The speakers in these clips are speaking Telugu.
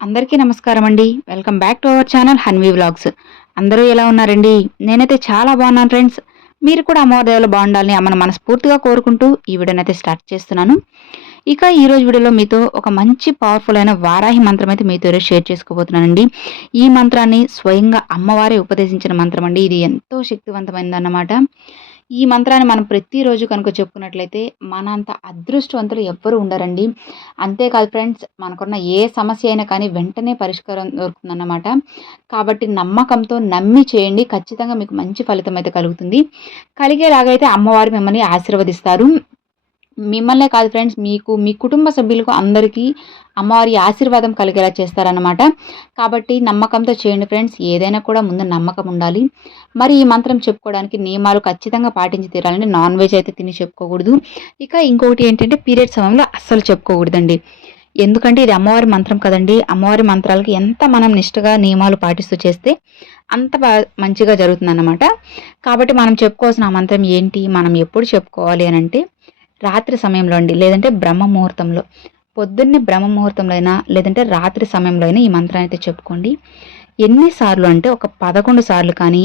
అందరికీ నమస్కారం అండి. Welcome back to our channel Hanvi vlogs అందరూ ఎలా ఉన్నారండి? నేనైతే చాలా బాగున్నాను ఫ్రెండ్స్ మీరు కూడా అమ్మవారి బాగుండాలని అమ్మను మనస్ఫూర్తిగా కోరుకుంటూ ఈ వీడియోనైతే స్టార్ట్ చేస్తున్నాను. ఇక ఈరోజు వీడియోలో మీతో ఒక మంచి పవర్ఫుల్ అయిన వారాహి మంత్రం అయితే మీతో షేర్ చేసుకోబోతున్నానండి. ఈ మంత్రాన్ని స్వయంగా అమ్మవారే ఉపదేశించిన మంత్రం అండి. ఇది ఎంతో శక్తివంతమైనది అన్నమాట ఈ మంత్రాన్ని మనం ప్రతిరోజు కనుక చెప్పుకున్నట్లయితే మనంత అదృష్టవంతులు ఎవ్వరు ఉండరండి. అంతేకాదు ఫ్రెండ్స్ మనకున్న ఏ సమస్య అయినా కానీ వెంటనే పరిష్కారం దొరుకుతుందన్నమాట. కాబట్టి నమ్మకంతో నమ్మి చేయండి. ఖచ్చితంగా మీకు మంచి ఫలితం అయితే కలుగుతుంది. కలిగేలాగైతే అమ్మవారు మిమ్మల్ని ఆశీర్వదిస్తారు. మిమ్మల్నే కాదు ఫ్రెండ్స్ మీకు మీ కుటుంబ సభ్యులకు అందరికీ అమ్మవారి ఆశీర్వాదం కలిగేలా చేస్తారనమాట కాబట్టి నమ్మకంతో చేయండి ఫ్రెండ్స్ ఏదైనా కూడా ముందు నమ్మకం ఉండాలి. మరి ఈ మంత్రం చెప్పుకోవడానికి నియమాలు ఖచ్చితంగా పాటించి తీరాలని నాన్ వెజ్ అయితే తిని చెప్పుకోకూడదు. ఇక ఇంకొకటి ఏంటంటే పీరియడ్ సమయంలో అస్సలు చెప్పుకోకూడదండి. ఎందుకంటే ఇది అమ్మవారి మంత్రం కదండి. అమ్మవారి మంత్రాలకి ఎంత మనం నిష్టగా నియమాలు పాటిస్తూ చేస్తే అంత బాగా మంచిగా జరుగుతుందన్నమాట. కాబట్టి మనం చెప్పుకోవాల్సిన ఆ మంత్రం ఏంటి? మనం ఎప్పుడు చెప్పుకోవాలి అని అంటే రాత్రి సమయంలో అండి లేదంటే బ్రహ్మ ముహూర్తంలో పొద్దున్నే బ్రహ్మ ముహూర్తంలో అయినా లేదంటే రాత్రి సమయంలో అయినా ఈ మంత్రాన్ని అయితే చెప్పుకోండి. ఎన్నిసార్లు అంటే ఒక పదకొండు సార్లు కానీ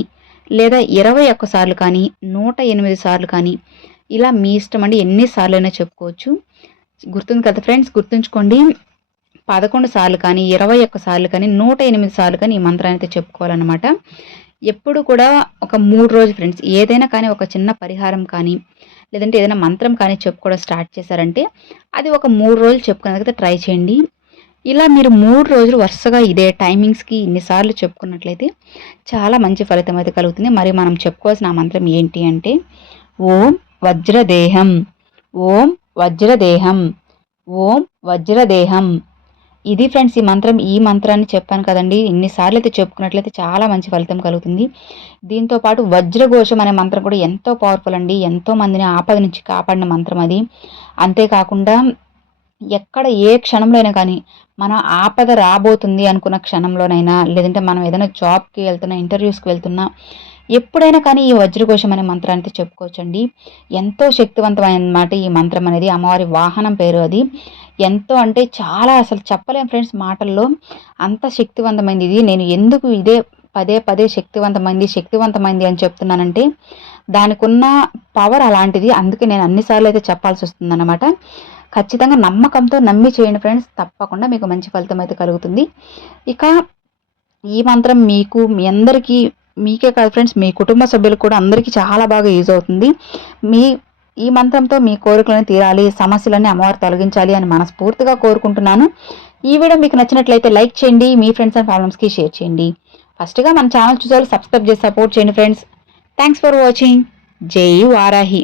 లేదా ఇరవై ఒక్క సార్లు కానీ నూట ఎనిమిది సార్లు కానీ ఇలా మీ ఇష్టం అండి ఎన్నిసార్లు అయినా చెప్పుకోవచ్చు. గుర్తుంది కదా ఫ్రెండ్స్? గుర్తుంచుకోండి. పదకొండు సార్లు కానీ ఇరవై ఒక్క సార్లు కానీ నూట ఎనిమిది సార్లు కానీ ఈ మంత్రాన్ని అయితే చెప్పుకోవాలన్నమాట. ఎప్పుడు కూడా ఒక మూడు రోజు ఫ్రెండ్స్ ఏదైనా కానీ ఒక చిన్న పరిహారం కానీ లేదంటే ఏదైనా మంత్రం కానీ చెప్పుకోవడం స్టార్ట్ చేశారంటే అది ఒక మూడు రోజులు చెప్పుకునేది ట్రై చేయండి. ఇలా మీరు మూడు రోజులు వరుసగా ఇదే టైమింగ్స్కి ఇన్నిసార్లు చెప్పుకున్నట్లయితే చాలా మంచి ఫలితం అయితే కలుగుతుంది. మరి మనం చెప్పుకోవాల్సిన ఆ మంత్రం ఏంటి అంటే ఓం వజ్రదేహం ఓం వజ్రదేహం ఓం వజ్రదేహం. ఇది ఫ్రెండ్స్ ఈ మంత్రం ఈ మంత్రాన్ని చెప్పాను కదండి. ఇన్నిసార్లు అయితే చెప్పుకున్నట్లయితే చాలా మంచి ఫలితం కలుగుతుంది. దీంతో పాటు వజ్రఘోషం అనే మంత్రం కూడా ఎంతో పవర్ఫుల్ అండి. ఎంతో మందిని ఆపద నుంచి కాపాడిన మంత్రం అది. అంతేకాకుండా ఎక్కడ ఏ క్షణంలోనైనా కానీ మనం ఆపద రాబోతుంది అనుకున్న క్షణంలోనైనా లేదంటే మనం ఏదైనా జాబ్కి వెళ్తున్నా ఇంటర్వ్యూస్కి వెళ్తున్నా ఎప్పుడైనా కానీ ఈ వజ్రఘోషం అనే మంత్రాన్ని చెప్పుకోవచ్చండి. ఎంతో శక్తివంతమైన అన్నమాట ఈ మంత్రం అనేది. అమ్మవారి వాహనం పేరు అది. ఎంతో అంటే చాలా అసలు చెప్పలేం ఫ్రెండ్స్ మాటల్లో. అంత శక్తివంతమైంది ఇది. నేను ఎందుకు ఇదే పదే పదే శక్తివంతమైంది శక్తివంతమైంది అని చెప్తున్నానంటే దానికున్న పవర్ అలాంటిది. అందుకే నేను అన్నిసార్లు అయితే చెప్పాల్సి వస్తుందన్నమాట. ఖచ్చితంగా నమ్మకంతో నమ్మి చేయండి ఫ్రెండ్స్. తప్పకుండా మీకు మంచి ఫలితం అయితే కలుగుతుంది. ఇక ఈ మంత్రం మీకు మీ అందరికీ మీకే కాదు ఫ్రెండ్స్ మీ కుటుంబ సభ్యులు కూడా అందరికీ చాలా బాగా యూజ్ అవుతుంది. మీ ఈ మంత్రంతో మీ కోరికలను తీరాలి సమస్యలన్నీ అమ్మవారు తొలగించాలి అని మనస్ఫూర్తిగా కోరుకుంటున్నాను. ఈ వీడియో మీకు నచ్చినట్లయితే లైక్ చేయండి మీ ఫ్రెండ్స్ అండ్ ఫ్యామిలీస్కి షేర్ చేయండి. ఫస్ట్గా మన ఛానల్ చూసారు సబ్స్క్రైబ్ చేసి సపోర్ట్ చేయండి ఫ్రెండ్స్ థ్యాంక్స్ ఫర్ వాచింగ్ జై వారాహి.